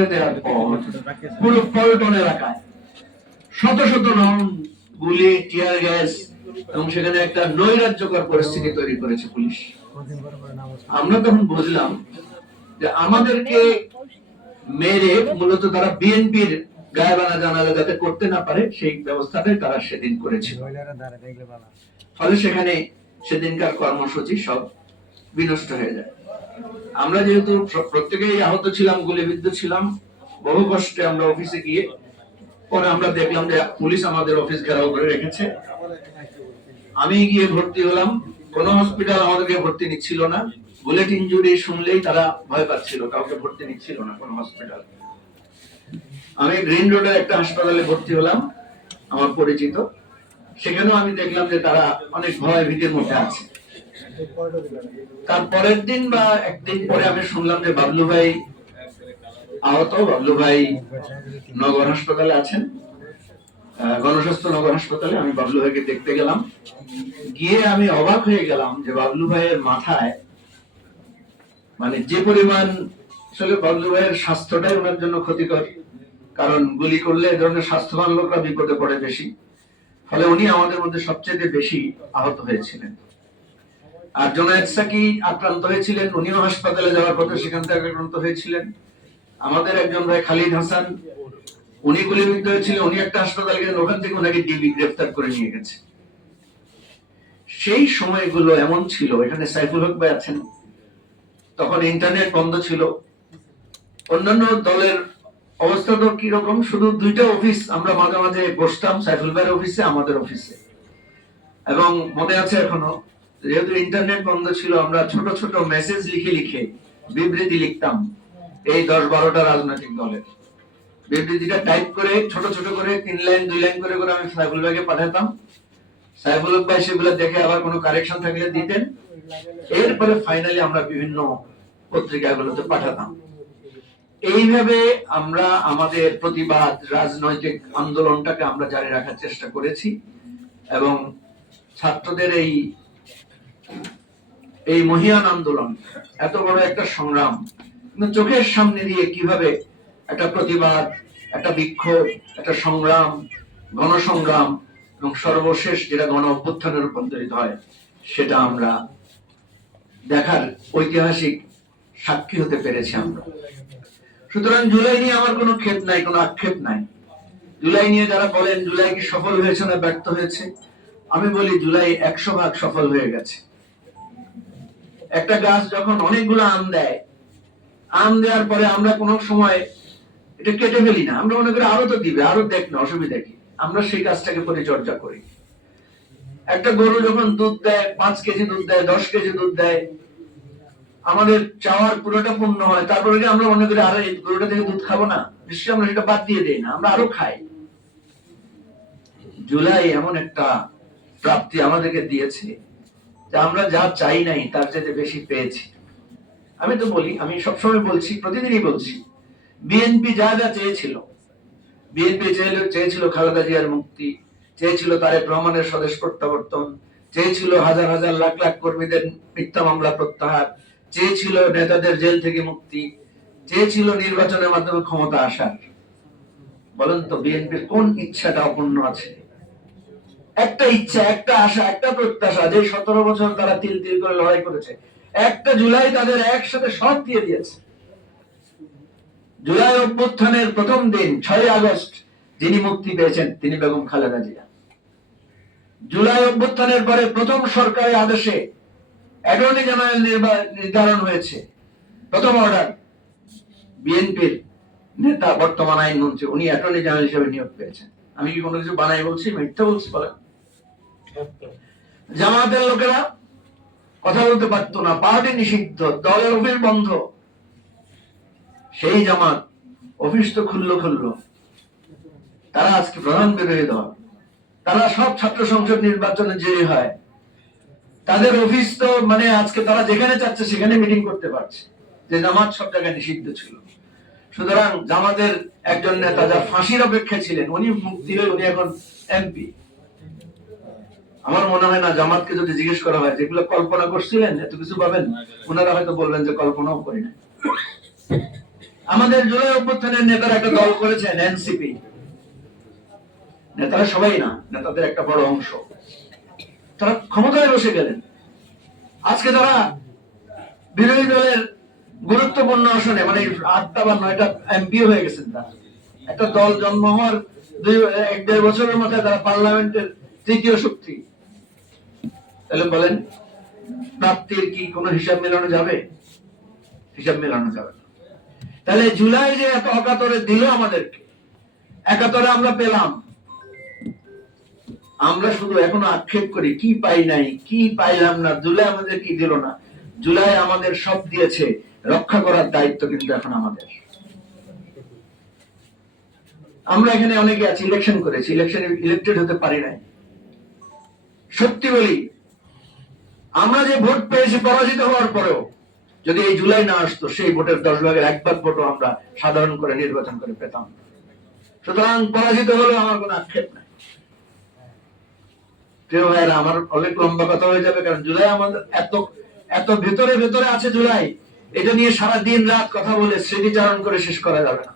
করে দেওয়ার পর পুরো পল্টন এলাকায় শত শত রাউন্ড গুলি, টিয়ার গ্যাস এবং সেখানে একটা নৈরাজ্যকর পরিস্থিতি তৈরি করেছে পুলিশ। আমরা তখন বুঝলাম যে আমাদেরকে মেরে মূলত তারা বিএনপির গায়েবানা জানালা যাতে করতে না পারে সেই ব্যবস্থাটাই তারা সেদিন করেছিল। ফলে সেখানে সেদিনকার কর্মসূচি সব বিনষ্ট হয়ে যায়। আমরা যেহেতু প্রত্যেকেই আহত ছিলাম, গুলিবিদ্ধ ছিলাম, বহু কষ্টে আমরা অফিসে গিয়ে পরে আমরা দেখলাম যে পুলিশ আমাদের অফিস ঘেরাও করে রেখেছে। আমি গিয়ে ভর্তি হলাম। কোন হসপিটাল আমাদেরকে ভর্তি নিচ্ছিল না। বুলেট ইনজুরি শুনলেই তারা ভয় পাচ্ছিল, কাউকে ভর্তি নিচ্ছিল না কোন হসপিটাল। আমি গ্রিন রোডের একটা হাসপাতালে ভর্তি হলাম, আমার পরিচিত। সেখানেও আমি দেখলাম যে তারা অনেক ভয় ভীতির মধ্যে আছে। তার পরের দিন বা একদিন পরে আমি শুনলাম যে বাবলু ভাই আহত। বাবলু ভাই নগর হাসপাতালে আছেন, গণস্বাস্থ্য নগর হাসপাতালে। আমি বাবলু ভাইকে দেখতে গেলাম। গিয়ে আমি অবাক হয়ে গেলাম যে বাবলু ভাইয়ের মাথায় মানে যে পরিমাণ, আসলে বাবলু ভাইয়ের স্বাস্থ্যটাই ওনার জন্য ক্ষতিকর, কারণ গুলি করলে এ ধরনের স্বাস্থ্যবান লোকরা বিপদে পড়ে বেশি। ফলে উনি আমাদের মধ্যে সবচেয়ে বেশি আহত হয়েছিলেন। আর জোনায়েদ সাকি আক্রান্ত হয়েছিলেন, উনিও হাসপাতালে যাওয়ার পথে সেখান থেকে আক্রান্ত হয়েছিলেন। আমাদের একজন ভাই খালিদ হাসান, উনি গুলিবিদ্ধ হয়েছিলেন, উনি একটা হাসপাতালে গেলেন, ওখান থেকে ওনাকে ডিবি গ্রেফতার করে নিয়ে গেছে। সেই সময়গুলো এমন ছিল, এখানে সাইফুল হক ভাই আছেন, তখন ইন্টারনেট বন্ধ ছিল। অন্যান্য দলের অবস্থা তো কিরকম, শুধু দুইটা অফিস আমরা মাঝে মাঝে বসতাম, সাইফুল ভাইয়ের অফিসে, আমাদের অফিসে। এবং মনে আছে এখনো, যেহেতু ইন্টারনেট বন্ধ ছিল, আমরা ছোট ছোট মেসেজ লিখে লিখে বিবৃতি লিখতাম এই 10-12টা রাজনৈতিক দলের। বিবৃতিটা টাইপ করে ছোট ছোট করে 3 লাইন 2 লাইন করে করে আমি সাইফুল ভাইকে পাঠাতাম। সাইফুল ভাই সেগুলো দেখে আবার কোনো কারেকশন থাকলে দিতেন। এরপরে ফাইনালি আমরা বিভিন্ন পত্রিকাগুলোতে পাঠাতাম। এইভাবে আমরা আমাদের প্রতিবাদ, রাজনৈতিক আন্দোলনটাকে আমরা জারি রাখার চেষ্টা করেছি। এবং ছাত্রদের এই মহিয়ান আন্দোলন, এত বড় একটা সংগ্রাম, চোখের সামনে দিয়ে কিভাবে একটা প্রতিবাদ, একটা বিক্ষোভ, একটা সংগ্রাম, গণসংগ্রাম এবং সর্বশেষ যেটা গণ অভ্যুত্থানে রূপান্তরিত হয়, সেটা আমরা দেখার ঐতিহাসিক সাক্ষী হতে পেরেছি আমরা। সুতরাং জুলাই নিয়ে আমার কোনো ক্ষেপ নাই, কোনো আক্ষেপ নাই। জুলাই নিয়ে যারা বলেন জুলাই কি সফল হয়েছে না ব্যর্থ হয়েছে, আমি বলি জুলাই 100% সফল হয়ে গেছে। একটা গাছ যখন অনেকগুলো আম দেয়, আম দেওয়ার পরে আমরা কোনো সময় এটা কেটে ফেলি না, আমরা মনে করি আরো তো দিবে, আরো দেখ না, অসুবিধা কি, আমরা সেই গাছটাকে পরিচর্যা করি। একটা গরু যখন দুধ দেয়, 5 কেজি দুধ দেয়, 10 কেজি দুধ দেয়, আমাদের চাওয়ার পুরোটা পূর্ণ হয়, তারপরে কি আমরা মনে করি আরে এই গরুটা থেকে দুধ খাবো না, নিশ্চয়ই আমরা সেটা বাদ দিয়ে দেই না, আমরা আরো খাই। জুলাই এমন একটা প্রাপ্তি আমাদেরকে দিয়েছে যে আমরা যা চাই নাই তার চেয়ে বেশি পেয়েছি। আমি তো বলি, আমি সবসময় বলছি, প্রতিদিনই বলছি, বিএনপি যা যা চেয়েছিল, বিএনপি চেয়েছিল খালেদা জিয়ার মুক্তি, চেয়েছিল তারেক রহমানের স্বদেশ প্রত্যাবর্তন, চেয়েছিল হাজার হাজার লাখ লাখ কর্মীদের মিথ্যা মামলা প্রত্যাহার, চেয়েছিল নেতাদের জেল থেকে মুক্তি, চেয়েছিল নির্বাচনের মাধ্যমে ক্ষমতা আসার। বলেন তো বিএনপির কোন ইচ্ছাটা অপূর্ণ আছে? একটা ইচ্ছা, একটা আশা, একটা প্রত্যাশা, যে 17 বছর তারা তিল তিল করে লড়াই করেছে, একটা জুলাই তাদের একসাথে সব দিয়ে দিয়েছে। জুলাই অভ্যুত্থানের প্রথম দিন 6 আগস্ট যিনি মুক্তি পেয়েছেন তিনি বেগম খালেদা জিয়া। জুলাই অভ্যুত্থানের পরে প্রথম সরকারের আদেশে অ্যাটর্নি জেনারেল নির্ধারণ হয়েছে, প্রথম অর্ডার বিএনপির নেতা বর্তমান আইনমন্ত্রী, উনি অ্যাটর্নি জেনারেল হিসেবে নিয়োগ পেয়েছেন। আমি কি কোনো কিছু বানাই বলছি, মিথ্যা বলছি বলেন? জামাতের লোকেরা কথা বলতে পারতো না, পার্টি নিষিদ্ধ, দলের অফিস বন্ধ, সেই জামাত অফিস তো খুললো। তারা আজকে প্রধান বিরোধী দল, তারা সব ছাত্র সংসদ নির্বাচনে জেরে হয়, তাদের অফিস তো মানে আজকে তারা যেখানে চাচ্ছে সেখানে মিটিং করতে পারছে, যে জামাত সব জায়গায় নিষিদ্ধ ছিল। সুতরাং জামাতের একজন নেতা যার ফাঁসির অপেক্ষায় ছিলেন, উনি মুক্তি হয়ে উনি এখন এমপি। আমার মনে হয় না জামাতকে যদি জিজ্ঞেস করা হয় যেগুলো কল্পনা করছিলেন এত কিছু পাবেন, ওনারা হয়তো বলবেন যে কল্পনাও করি না। আমাদের জুলাই অভ্যুত্থানের নেতারা একটা দল করেছেন এনসিপি। নেতারা সবাই না, নেতাদের একটা বড় অংশ, তারা ক্ষমতায় বসে গেলেন। আজকে তারা বিরোধী দলের গুরুত্বপূর্ণ আসনে, মানে 8টা বা 9টা এমপি হয়ে গেছেন। তারা একটা দল জন্ম হওয়ার 1-1.5 বছরের মাথায় তারা পার্লামেন্টের তৃতীয় শক্তি। তাহলে বলেন, প্রাপ্তির কি কোনো হিসাব মেলানো যাবে? হিসাব মেলানো যাবে না। তাহলে জুলাই যে এত অকাতরে দিল আমাদেরকে, একাতরে আমরা পেলাম, আমরা শুধু এখনো আক্ষেপ করি কি পাই নাই, কি পাইলাম না, জুলাই আমাদের কি দিল না। জুলাই আমাদের সব দিয়েছে, রক্ষা করার দায়িত্ব কিন্তু এখন আমাদের। আমরা এখানে অনেকে আছি, ইলেকশন করেছি, ইলেকশনে ইলেক্টেড হতে পারি নাই। সত্যি বলি, আমরা যে ভোট পেয়েছি পরাজিত হওয়ার পরেও, যদি এই জুলাই না আসতো, সেই ভোটের 10 ভাগের 1 ভাগ ভোটও আমরা সাধারণ করে নির্বাচন করে পেতাম। সুতরাং পরাজিত হলে আমার কোনো আক্ষেপ নাই। প্রিয় ভাইয়েরা, আমার অনেক লম্বা কথা হয়ে যাবে, কারণ জুলাই আমাদের এত এত ভেতরে ভেতরে আছে। জুলাই এটা নিয়ে সারা দিন রাত কথা বলে স্মৃতিচারণ করে শেষ করা যাবে না।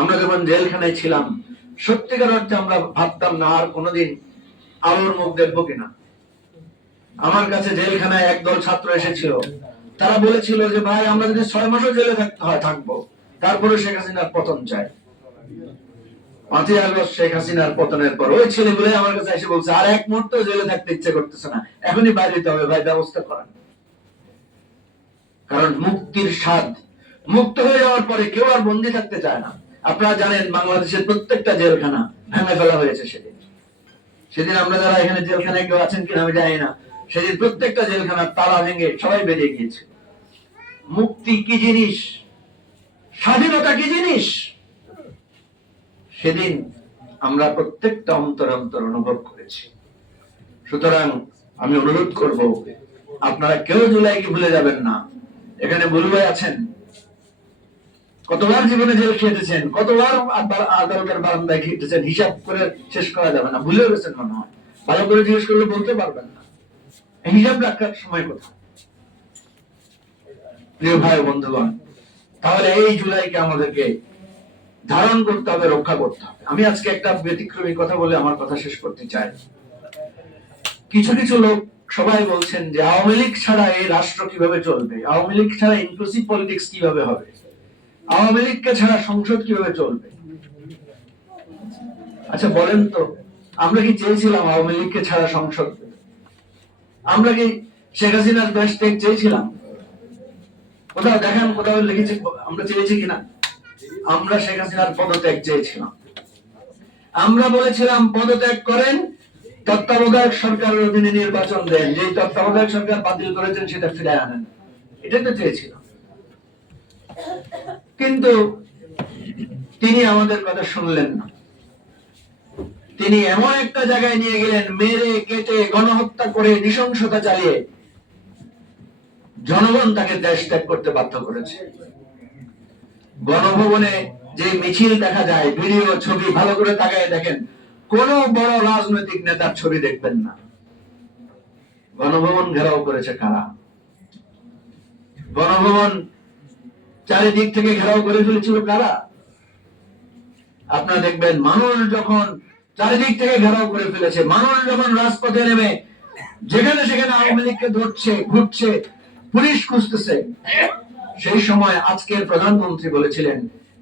আমরা যখন জেলখানায় ছিলাম, সত্যিকার অর্থে আমরা ভাবতাম না আর কোনোদিন আলোর মুখ দেখবো কিনা। আমার কাছে জেলখানায় একদল ছাত্র এসেছিল, তারা বলেছিল যে ভাই, আমরা যদি 6 মাসও জেলে থাকবো, তারপরে শেখ হাসিনার পতন চাই। 5ই আগস্ট শেখ হাসিনার পতনের পর ওই ছেলেগুলো আমার কাছে এসে বলছে, আর 1 মুহূর্ত জেলে থাকতে ইচ্ছে করতেছে না, এখনই বাইরে যেতে হবে ভাই, ব্যবস্থা করেন। কারণ মুক্তির স্বাদ, মুক্ত হয়ে যাওয়ার পরে কেউ আর বন্দী থাকতে চায় না। আপনারা জানেন, বাংলাদেশের প্রত্যেকটা জেলখানা ভেঙে ফেলা হয়েছে সেদিন। সেদিন আমরা যারা এখানে জেলখানায় কেউ আছেন কিনা আমি জানি না, সেদিন প্রত্যেকটা জেলখানার তালা ভেঙে সবাই বেরিয়ে গিয়েছে। মুক্তি কি জিনিস, স্বাধীনতা কি জিনিস, সেদিন আমরা প্রত্যেকটা অন্তর অন্তর অনুভব করেছি। সুতরাং আমি অনুরোধ করব, আপনারা কেউ জুলাইকে ভুলে যাবেন না। এখানে বুলভাই আছেন, কতবার জীবনে জেল খেটেছেন, কতবার আদালতের বারান্দায় খেটেছেন, হিসাব করে শেষ করা যাবে না। ভুলে গেছেন মনে হয়, ভালো করে জিজ্ঞেস করলে বলতে পারবেন না। হিসাব রাখার সময় কোথায়? প্রিয় ভাই বন্ধুগণ, তাহলে এই জুলাইকে আমাদেরকে ধারণ করতে হবে, রক্ষা করতে হবে। আমি আজকে একটা ব্যতিক্রমী কথা বলে আমার কথা শেষ করতে চাই। কিছু কিছু লোক সবাই বলছেন যে আওয়ামী লীগ ছাড়া এই রাষ্ট্র কিভাবে চলবে, আওয়ামী লীগ ছাড়া ইনক্লুসিভ পলিটিক্স কিভাবে হবে, আওয়ামী লীগকে ছাড়া সংসদ কিভাবে চলবে। আচ্ছা বলেন তো, আমরা কি চেয়েছিলাম আওয়ামী লীগকে ছাড়া সংসদ? আমরা কি শেখ হাসিনার দেশ ত্যাগ চেয়েছিলাম? কোথাও দেখেন, কোথাও লিখেছি আমরা চেয়েছি কিনা? আমরা শেখ হাসিনার পদত্যাগ চেয়েছিলাম। আমরা বলেছিলাম পদত্যাগ করেন, তত্ত্বাবধায়ক সরকারের অধীনে নির্বাচন দেন, যে তত্ত্বাবধায়ক সরকার বাতিল করেছেন সেটা ফিরে আনেন, এটাই তো চেয়েছিলাম। কিন্তু তিনি আমাদের কথা শুনলেন না। তিনি এমন একটা জায়গায় নিয়ে গেলেন, মেরে কেটে গণহত্যা করে নৃশংসতা চালিয়ে জনগণ তাকে দেশ ত্যাগ করতে বাধ্য করেছে। গণভবনে যে মিছিল দেখা যায়, ভিডিও ছবি ভালো করে তাকায় দেখেন, কোন বড় রাজনৈতিক নেতার ছবি দেখবেন না। গণভবন ঘেরাও করেছে কারা? গণভবন চারিদিক থেকে ঘেরাও করে ফেলেছিল কারা? আপনারা দেখবেন, মানুষ যখন চারিদিক থেকে ঘেরাও করে ফেলেছে, মানুষ যখন রাজপথে নেমে যেখানে সেখানে আওয়ামী লীগকে ধরছে, ঘুরছে, পুলিশ খুঁজতেছে, সেই সময় আজকের প্রধানমন্ত্রী বলেছিলেন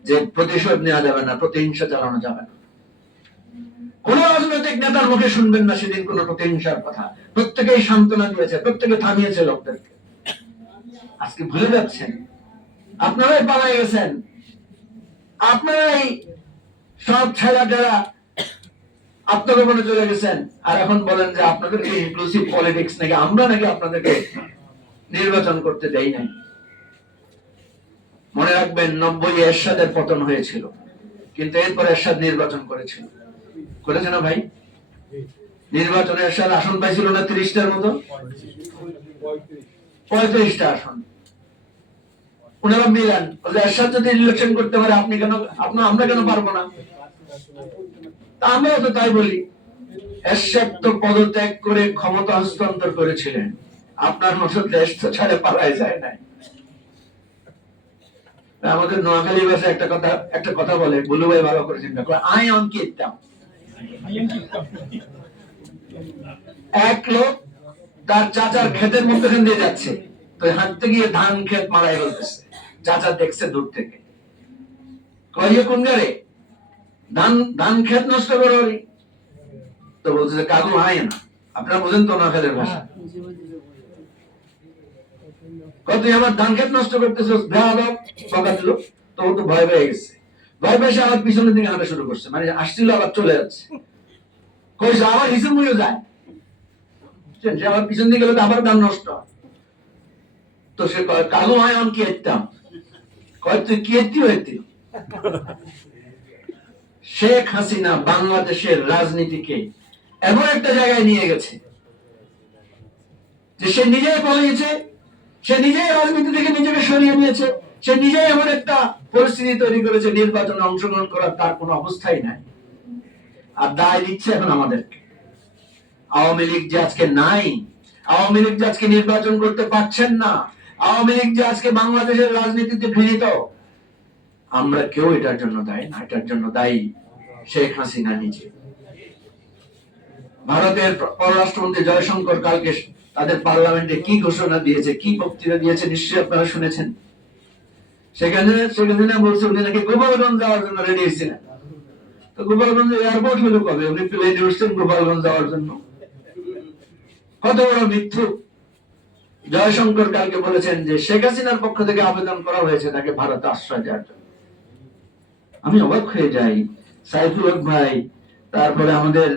যে প্রতিশোধ নেওয়া যাবে না, প্রতিহিংসা চালানো যাবে না। কোন রাজনৈতিক নেতার মুখে শুনবেন না সেদিন কোন প্রতিহিংসার কথা। প্রত্যেকেই সান্ত্বনা দিয়েছে, প্রত্যেকে থামিয়েছে লোকদেরকে। আজকে ভুলে যাচ্ছেন, আপনারাই পালাই গেছেন, আপনারাই সব ছেড়া টেরা আত্মগোপনে চলে গেছেন। আর এখন বলেন যে আপনাদেরকে ইনক্লুসিভ পলিটিক্স নাকি, আমরা নাকি আপনাদেরকে নির্বাচন করতে দেই নাই। মনে রাখবেন, 90 এরশাদের পতন হয়েছিল, কিন্তু এরপর এরশাদ নির্বাচন করেছিল, করেছে না ভাই? নির্বাচনে এরশাদ আসন পাইছিল না 30টার মতো, 35টা আসন। ওনারা মিলান, এরশাদ যদি ইলেকশন করতে পারে, আপনি কেন, আমরা কেন পারবো না? আমরাও তো তাই বলি। এরশাদ তো পদত্যাগ করে ক্ষমতা হস্তান্তর করেছিলেন, আপনার মতো দেশ তো ছাড়ে পালায় যায় নাই। আমাদের নোয়াখালী ভাষায় একটা কথা বলে, বুলু ভাই ভালো করে চিন্তা করে, আই অঙ্কি ইত্তাম। এক লোক তার চাচার ক্ষেতের মধ্যখান দিয়ে যাচ্ছে, তো হাঁটতে গিয়ে ধান ক্ষেত মারাই ফেলতেছে। চাচা দেখছে দূর থেকে, কয়ে কোন গারে ধান ধান ক্ষেত নষ্ট করো। তো বলছে যে কাকু আয় না, আপনারা বোঝেন তো নোয়াখালীর ভাষা, কত আমার ধান ক্ষেত নষ্ট করতেছে, বকা দিল। তো ও তো ভয় পেয়ে গেছে, ভয় পেয়ে সে আবার পিছনের দিকে হাঁটা শুরু করছে, মানে আসছিল আবার চলে যাচ্ছে, কইছে আবার হিসেব মুড়ে যায়, সে আবার পিছন দিকে গেলে আবার ধান নষ্ট। তো সে কয় কাকু আয় অন কি এতাম, কয় তুই কি এত্তি হইতি। শেখ হাসিনা বাংলাদেশের রাজনীতিকে এমন একটা জায়গায় নিয়ে গেছে যে সে নিজেই পালিয়েছে, সে নিজেই রাজনীতি থেকে নিজেকে সরিয়ে নিয়েছে, সে নিজেই এমন একটা পরিস্থিতি তৈরি করেছে নির্বাচনে অংশগ্রহণ করার তার কোনো অবস্থাই নাই। আর দায় দিচ্ছে এখন আমাদেরকে। আওয়ামী লীগ যে আজকে নাই, আওয়ামী লীগ যে আজকে নির্বাচন করতে পারছেন না, আওয়ামী লীগ যে আজকে বাংলাদেশের রাজনীতিতে ঘৃণিত, আমরা কেউ এটার জন্য দায়ী না, এটার জন্য দায়ী শেখ হাসিনা নিজে। ভারতের পররাষ্ট্রমন্ত্রী জয়শঙ্কর কালকে তাদের পার্লামেন্টে কি ঘোষণা দিয়েছে, কি বক্তৃতা দিয়েছে, নিশ্চয়ই আপনারা শুনেছেন। সেখানে বলছে উনি নাকি গোপালগঞ্জ যাওয়ার জন্য রেডি হয়েছিলেন। তো গোপালগঞ্জ এয়ারপোর্ট হলো কবে, উনি প্লেনে উঠছেন গোপালগঞ্জ যাওয়ার জন্য? কত বড় মিথ্যু। জয়শঙ্কর কালকে বলেছেন যে শেখ হাসিনার পক্ষ থেকে আবেদন করা হয়েছে তাকে ভারতে আশ্রয় দেওয়ার জন্য। আমি অবাক হয়ে যাই, সাইফুল হক ভাই, তারপরে আমাদের